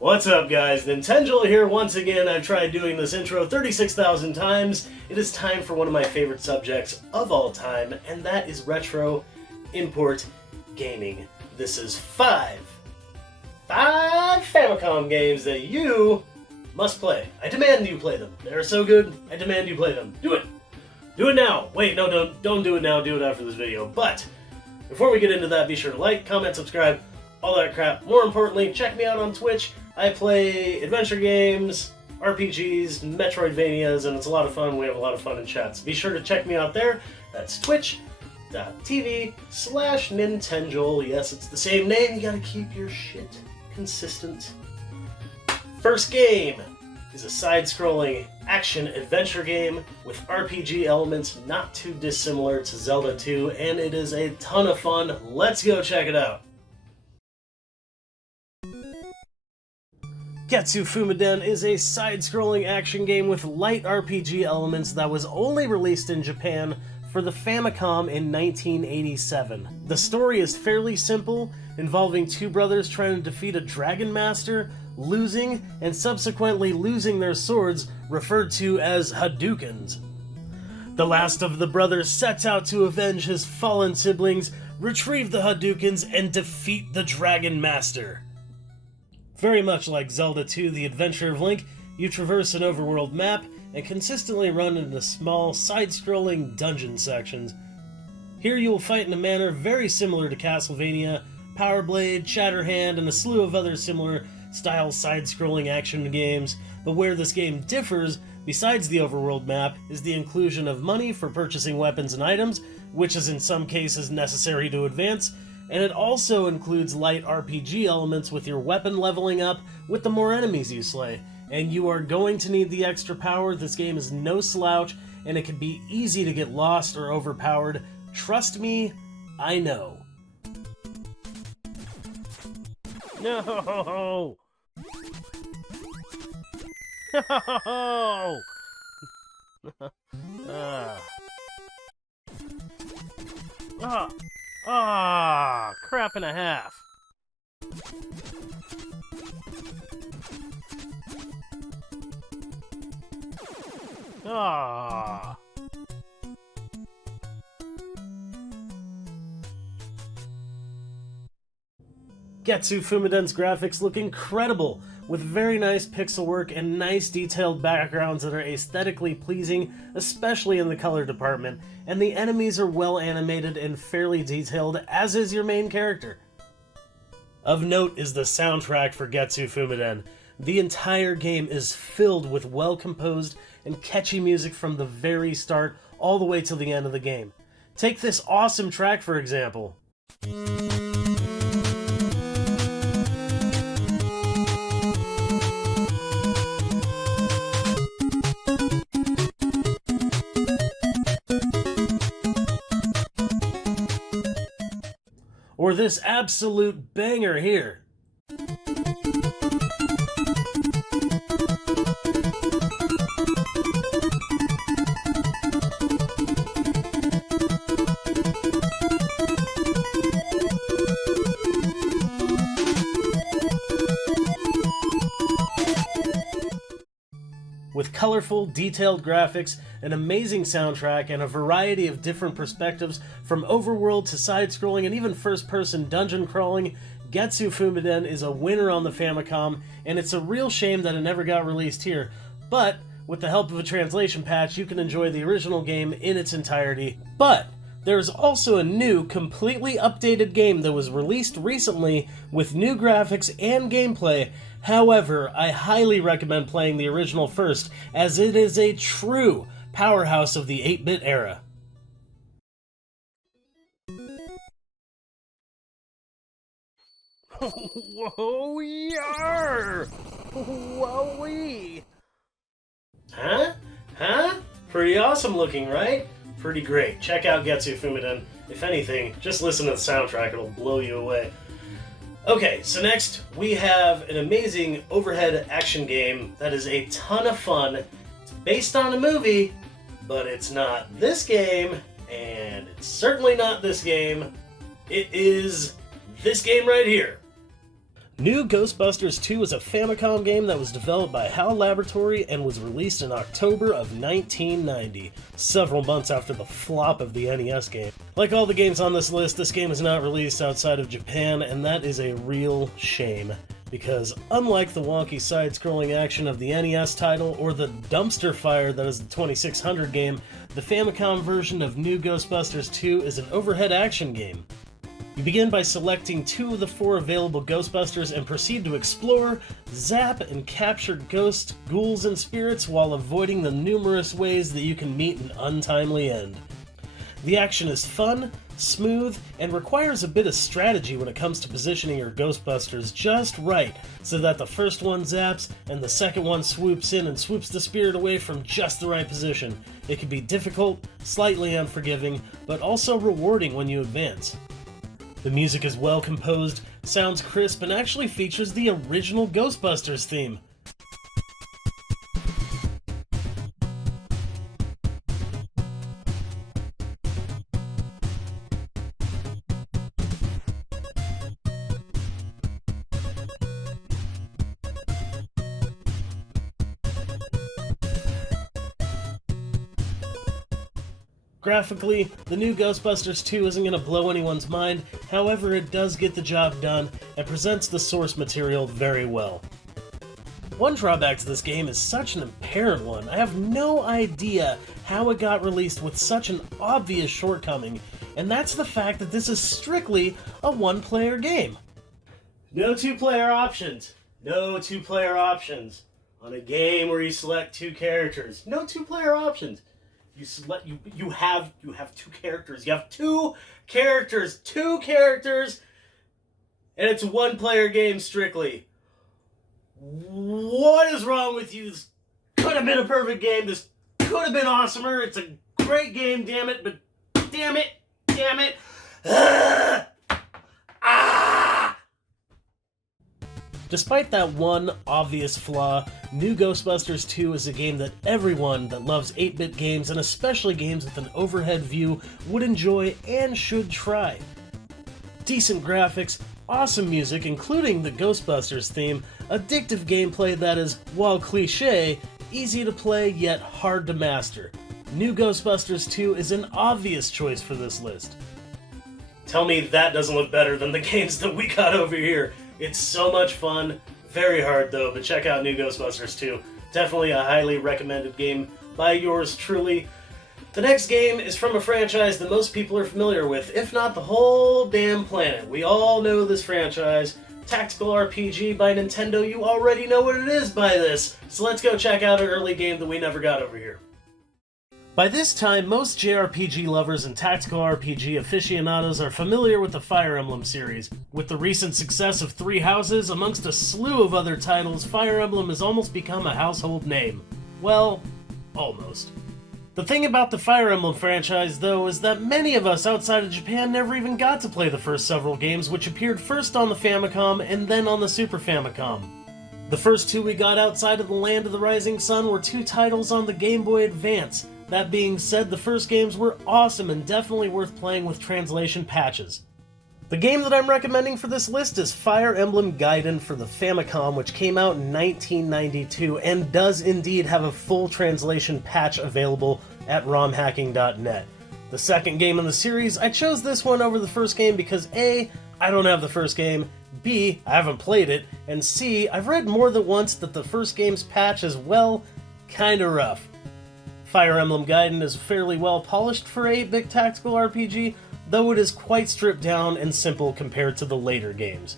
What's up, guys? Nintenjoel here once again. I've tried doing this intro 36,000 times. It is time for one of my favorite subjects of all time, and that is retro import gaming. This is five Famicom games that you must play. I demand you play them. They're so good, I demand you play them. Do it! Do it now! Wait, no, don't do it now, do it after this video. But, before we get into that, be sure to like, comment, subscribe, all that crap. More importantly, check me out on Twitch. I play adventure games, RPGs, metroidvanias, and it's a lot of fun. We have a lot of fun in chats. Be sure to check me out there. That's twitch.tv/Nintenjoel. Yes, it's the same name. You gotta keep your shit consistent. First game is a side-scrolling action-adventure game with RPG elements not too dissimilar to Zelda 2, and it is a ton of fun. Let's go check it out. Katsu Fumadan is a side-scrolling action game with light RPG elements that was only released in Japan for the Famicom in 1987. The story is fairly simple, involving two brothers trying to defeat a dragon master, losing, and subsequently losing their swords, referred to as Hadoukens. The last of the brothers sets out to avenge his fallen siblings, retrieve the Hadoukens, and defeat the dragon master. Very much like Zelda 2: The Adventure of Link, you traverse an overworld map and consistently run into small, side-scrolling dungeon sections. Here you will fight in a manner very similar to Castlevania, Power Blade, Shatterhand, and a slew of other similar style side-scrolling action games, but where this game differs, besides the overworld map, is the inclusion of money for purchasing weapons and items, which is in some cases necessary to advance, and it also includes light RPG elements with your weapon leveling up with the more enemies you slay. And you are going to need the extra power. This game is no slouch, and it can be easy to get lost or overpowered. Trust me, I know. No! No! Crap and a half. Katsu Fumadan's graphics look incredible, with very nice pixel work and nice detailed backgrounds that are aesthetically pleasing, especially in the color department, and the enemies are well animated and fairly detailed, as is your main character. Of note is the soundtrack for Katsu Fumadan. The entire game is filled with well-composed and catchy music from the very start all the way till the end of the game. Take this awesome track for example. Or this absolute banger here. With colorful, detailed graphics, an amazing soundtrack, and a variety of different perspectives from overworld to side-scrolling and even first-person dungeon crawling, Katsu Fumadan is a winner on the Famicom, and it's a real shame that it never got released here, but with the help of a translation patch, you can enjoy the original game in its entirety. But there's also a new, completely updated game that was released recently with new graphics and gameplay. However, I highly recommend playing the original first, as it is a true powerhouse of the 8-bit era. Whoa, yar! Whoa-wee! Huh? Pretty awesome looking, right? Pretty great. Check out Katsu Fumadan. If anything, just listen to the soundtrack, it'll blow you away. Okay, so next we have an amazing overhead action game that is a ton of fun. It's based on a movie, but it's not this game, and it's certainly not this game. It is this game right here. New Ghostbusters 2 is a Famicom game that was developed by HAL Laboratory and was released in October of 1990, several months after the flop of the NES game. Like all the games on this list, this game is not released outside of Japan, and that is a real shame. Because unlike the wonky side-scrolling action of the NES title or the dumpster fire that is the 2600 game, the Famicom version of New Ghostbusters 2 is an overhead action game. You begin by selecting 2 of the 4 available Ghostbusters and proceed to explore, zap, and capture ghosts, ghouls, and spirits while avoiding the numerous ways that you can meet an untimely end. The action is fun, smooth, and requires a bit of strategy when it comes to positioning your Ghostbusters just right so that the first one zaps and the second one swoops in and swoops the spirit away from just the right position. It can be difficult, slightly unforgiving, but also rewarding when you advance. The music is well composed, sounds crisp, and actually features the original Ghostbusters theme. Graphically, the new Ghostbusters 2 isn't going to blow anyone's mind, however it does get the job done and presents the source material very well. One drawback to this game is such an apparent one. I have no idea how it got released with such an obvious shortcoming, and that's the fact that this is strictly a one-player game. No two-player options. No two-player options. On a game where you select 2 characters. No two-player options. You have 2 characters. You have 2 characters, and it's a one-player game strictly. What is wrong with you? This could have been a perfect game. This could have been awesomer. It's a great game, damn it, but damn it. Despite that one obvious flaw, New Ghostbusters 2 is a game that everyone that loves 8-bit games, and especially games with an overhead view, would enjoy and should try. Decent graphics, awesome music, including the Ghostbusters theme, addictive gameplay that is, while cliché, easy to play yet hard to master. New Ghostbusters 2 is an obvious choice for this list. Tell me that doesn't look better than the games that we got over here. It's so much fun, very hard though, but check out New Ghostbusters 2. Definitely a highly recommended game by yours truly. The next game is from a franchise that most people are familiar with, if not the whole damn planet. We all know this franchise. Tactical RPG by Nintendo, you already know what it is by this. So let's go check out an early game that we never got over here. By this time, most JRPG lovers and tactical RPG aficionados are familiar with the Fire Emblem series. With the recent success of 3 Houses, amongst a slew of other titles, Fire Emblem has almost become a household name. Well, almost. The thing about the Fire Emblem franchise, though, is that many of us outside of Japan never even got to play the first several games, which appeared first on the Famicom and then on the Super Famicom. The first 2 we got outside of the Land of the Rising Sun were 2 titles on the Game Boy Advance. That being said, the first games were awesome and definitely worth playing with translation patches. The game that I'm recommending for this list is Fire Emblem Gaiden for the Famicom, which came out in 1992 and does indeed have a full translation patch available at romhacking.net. The second game in the series, I chose this one over the first game because A, I don't have the first game, B, I haven't played it, and C, I've read more than once that the first game's patch is, well, kinda rough. Fire Emblem Gaiden is fairly well polished for a 8-bit tactical RPG, though it is quite stripped down and simple compared to the later games.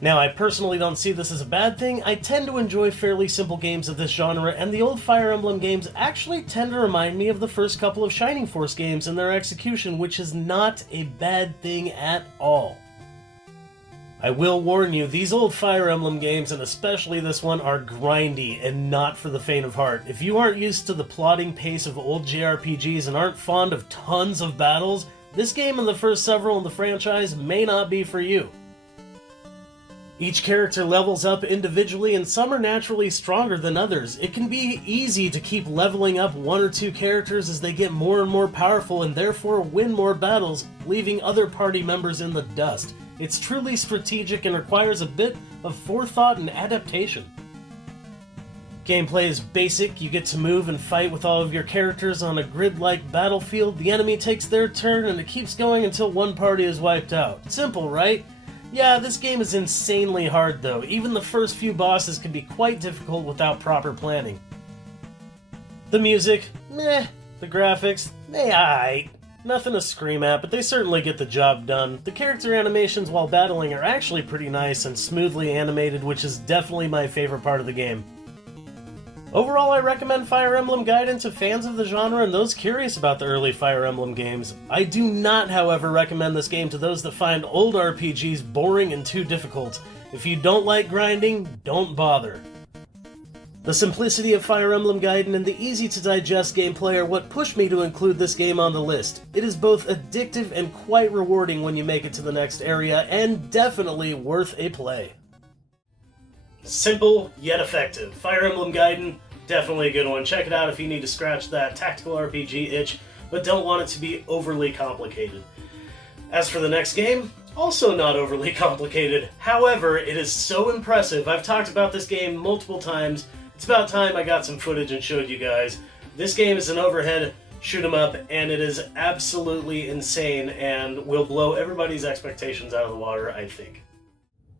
Now, I personally don't see this as a bad thing. I tend to enjoy fairly simple games of this genre, and the old Fire Emblem games actually tend to remind me of the first couple of Shining Force games in their execution, which is not a bad thing at all. I will warn you, these old Fire Emblem games, and especially this one, are grindy and not for the faint of heart. If you aren't used to the plodding pace of old JRPGs and aren't fond of tons of battles, this game and the first several in the franchise may not be for you. Each character levels up individually, and some are naturally stronger than others. It can be easy to keep leveling up 1 or 2 characters as they get more and more powerful and therefore win more battles, leaving other party members in the dust. It's truly strategic and requires a bit of forethought and adaptation. Gameplay is basic. You get to move and fight with all of your characters on a grid-like battlefield. The enemy takes their turn and it keeps going until one party is wiped out. Simple, right? Yeah, this game is insanely hard though. Even the first few bosses can be quite difficult without proper planning. The music, meh. The graphics, aight. Nothing to scream at, but they certainly get the job done. The character animations while battling are actually pretty nice and smoothly animated, which is definitely my favorite part of the game. Overall, I recommend Fire Emblem Gaiden to fans of the genre and those curious about the early Fire Emblem games. I do not, however, recommend this game to those that find old RPGs boring and too difficult. If you don't like grinding, don't bother. The simplicity of Fire Emblem Gaiden and the easy-to-digest gameplay are what pushed me to include this game on the list. It is both addictive and quite rewarding when you make it to the next area, and definitely worth a play. Simple, yet effective. Fire Emblem Gaiden, definitely a good one. Check it out if you need to scratch that tactical RPG itch, but don't want it to be overly complicated. As for the next game, also not overly complicated. However, it is so impressive. I've talked about this game multiple times. It's about time I got some footage and showed you guys. This game is an overhead shoot-em-up, and it is absolutely insane and will blow everybody's expectations out of the water, I think.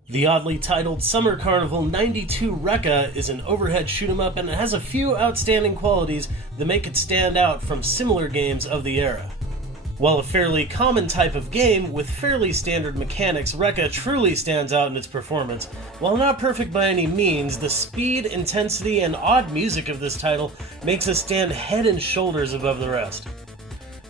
The oddly titled Summer Carnival 92 Reka is an overhead shoot-em-up, and it has a few outstanding qualities that make it stand out from similar games of the era. While a fairly common type of game with fairly standard mechanics, Reka truly stands out in its performance. While not perfect by any means, the speed, intensity, and odd music of this title makes it stand head and shoulders above the rest.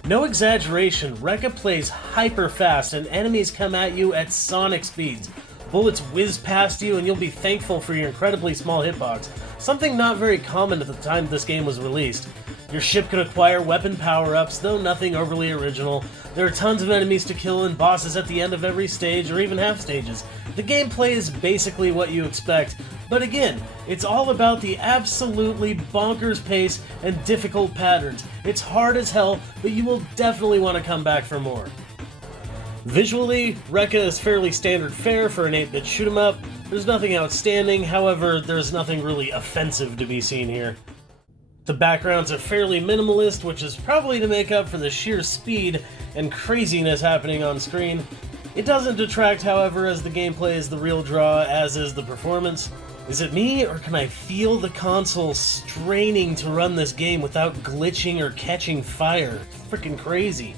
No exaggeration, Reka plays hyper fast and enemies come at you at sonic speeds. Bullets whiz past you and you'll be thankful for your incredibly small hitbox, something not very common at the time this game was released. Your ship can acquire weapon power-ups, though nothing overly original. There are tons of enemies to kill and bosses at the end of every stage, or even half stages. The gameplay is basically what you expect, but again, it's all about the absolutely bonkers pace and difficult patterns. It's hard as hell, but you will definitely want to come back for more. Visually, Reka is fairly standard fare for an 8-bit shoot-em-up. There's nothing outstanding, however, there's nothing really offensive to be seen here. The backgrounds are fairly minimalist, which is probably to make up for the sheer speed and craziness happening on screen. It doesn't detract, however, as the gameplay is the real draw, as is the performance. Is it me, or can I feel the console straining to run this game without glitching or catching fire? It's freaking crazy.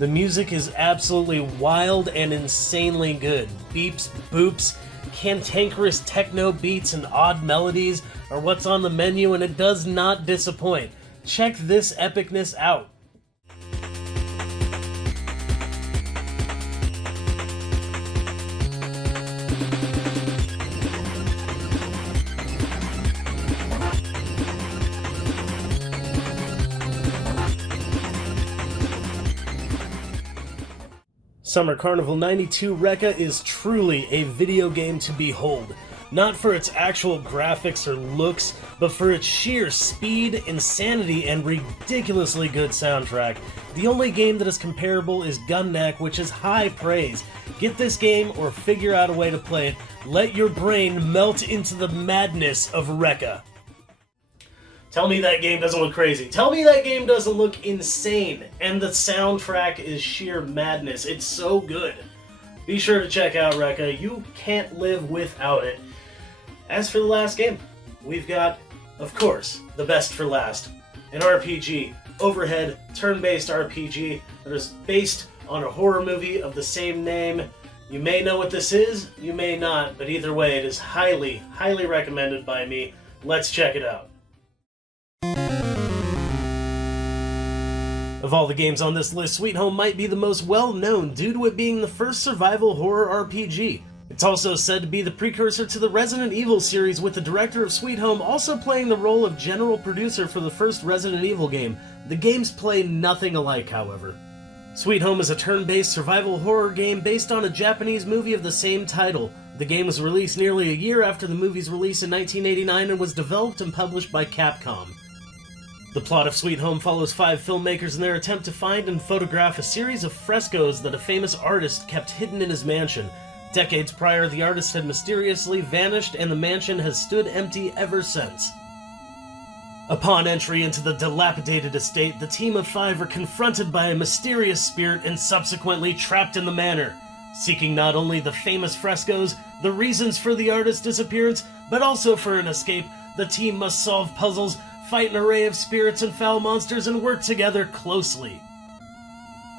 The music is absolutely wild and insanely good. Beeps, boops, cantankerous techno beats and odd melodies are what's on the menu, and it does not disappoint. Check this epicness out. Summer Carnival 92 Reka is truly a video game to behold. Not for its actual graphics or looks, but for its sheer speed, insanity, and ridiculously good soundtrack. The only game that is comparable is Gun Neck, which is high praise. Get this game or figure out a way to play it. Let your brain melt into the madness of Reka. Tell me that game doesn't look crazy. Tell me that game doesn't look insane. And the soundtrack is sheer madness. It's so good. Be sure to check out Reka. You can't live without it. As for the last game, we've got, of course, the best for last. An RPG, overhead, turn-based RPG that is based on a horror movie of the same name. You may know what this is, you may not, but either way, it is highly, highly recommended by me. Let's check it out. Of all the games on this list, Sweet Home might be the most well-known due to it being the first survival horror RPG. It's also said to be the precursor to the Resident Evil series, with the director of Sweet Home also playing the role of general producer for the first Resident Evil game. The games play nothing alike, however. Sweet Home is a turn-based survival horror game based on a Japanese movie of the same title. The game was released nearly a year after the movie's release in 1989 and was developed and published by Capcom. The plot of Sweet Home follows 5 filmmakers in their attempt to find and photograph a series of frescoes that a famous artist kept hidden in his mansion. Decades prior, the artist had mysteriously vanished, and the mansion has stood empty ever since. Upon entry into the dilapidated estate, the team of 5 are confronted by a mysterious spirit and subsequently trapped in the manor. Seeking not only the famous frescoes, the reasons for the artist's disappearance, but also for an escape, the team must solve puzzles, fight an array of spirits and foul monsters, and work together closely.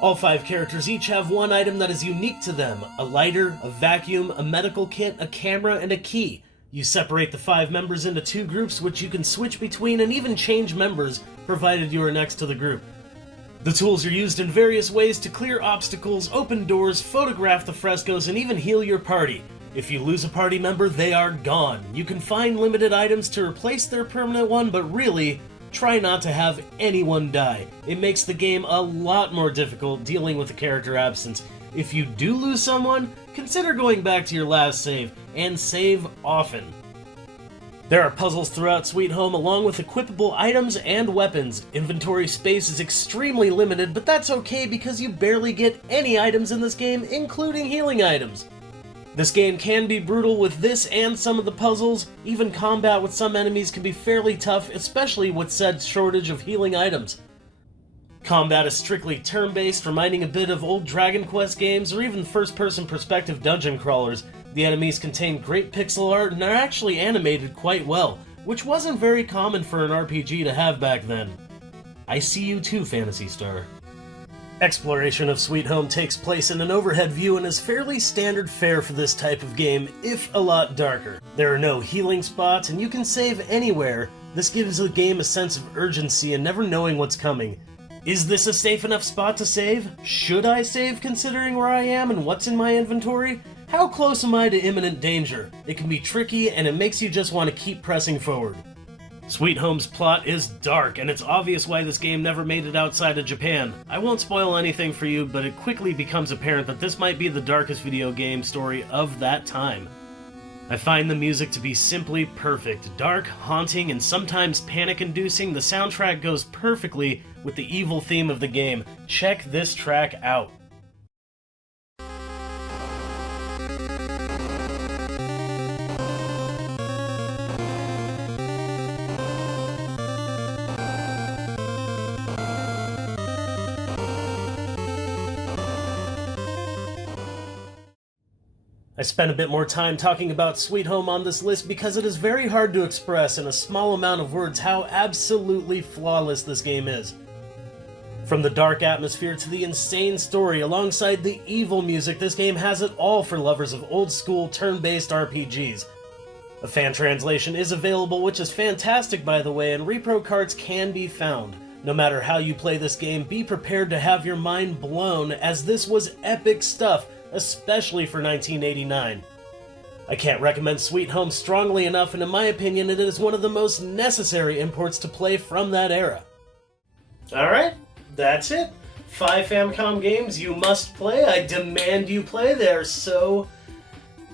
All 5 characters each have one item that is unique to them: a lighter, a vacuum, a medical kit, a camera, and a key. You separate the 5 members into 2 groups, which you can switch between and even change members, provided you are next to the group. The tools are used in various ways to clear obstacles, open doors, photograph the frescoes, and even heal your party. If you lose a party member, they are gone. You can find limited items to replace their permanent one, but really, try not to have anyone die. It makes the game a lot more difficult dealing with the character absence. If you do lose someone, consider going back to your last save, and save often. There are puzzles throughout Sweet Home along with equipable items and weapons. Inventory space is extremely limited, but that's okay because you barely get any items in this game, including healing items. This game can be brutal with this and some of the puzzles. Even combat with some enemies can be fairly tough, especially with said shortage of healing items. Combat is strictly turn-based, reminding a bit of old Dragon Quest games or even first-person perspective dungeon crawlers. The enemies contain great pixel art and are actually animated quite well, which wasn't very common for an RPG to have back then. I see you too, Phantasy Star. Exploration of Sweet Home takes place in an overhead view and is fairly standard fare for this type of game, if a lot darker. There are no healing spots and you can save anywhere. This gives the game a sense of urgency and never knowing what's coming. Is this a safe enough spot to save? Should I save considering where I am and what's in my inventory? How close am I to imminent danger? It can be tricky and it makes you just want to keep pressing forward. Sweet Home's plot is dark, and it's obvious why this game never made it outside of Japan. I won't spoil anything for you, but it quickly becomes apparent that this might be the darkest video game story of that time. I find the music to be simply perfect. Dark, haunting, and sometimes panic-inducing, the soundtrack goes perfectly with the evil theme of the game. Check this track out. I spent a bit more time talking about Sweet Home on this list because it is very hard to express in a small amount of words how absolutely flawless this game is. From the dark atmosphere to the insane story alongside the evil music, this game has it all for lovers of old-school turn-based RPGs. A fan translation is available, which is fantastic by the way, and repro cards can be found. No matter how you play this game, be prepared to have your mind blown, as this was epic stuff, especially for 1989. I can't recommend Sweet Home strongly enough, and in my opinion, it is one of the most necessary imports to play from that era. Alright, that's it. 5 Famicom games you must play. I demand you play. They're so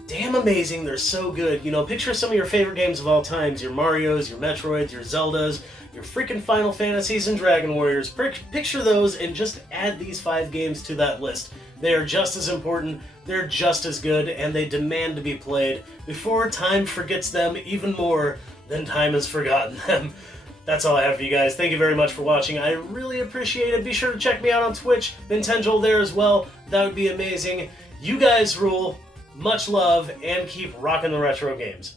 damn amazing. They're so good. You know, picture some of your favorite games of all times. Your Marios, your Metroids, your Zeldas, your freaking Final Fantasies and Dragon Warriors. Picture those and just add these 5 games to that list. They are just as important, they're just as good, and they demand to be played before time forgets them even more than time has forgotten them. That's all I have for you guys. Thank you very much for watching. I really appreciate it. Be sure to check me out on Twitch, Nintenjoel there as well. That would be amazing. You guys rule. Much love, and keep rocking the retro games.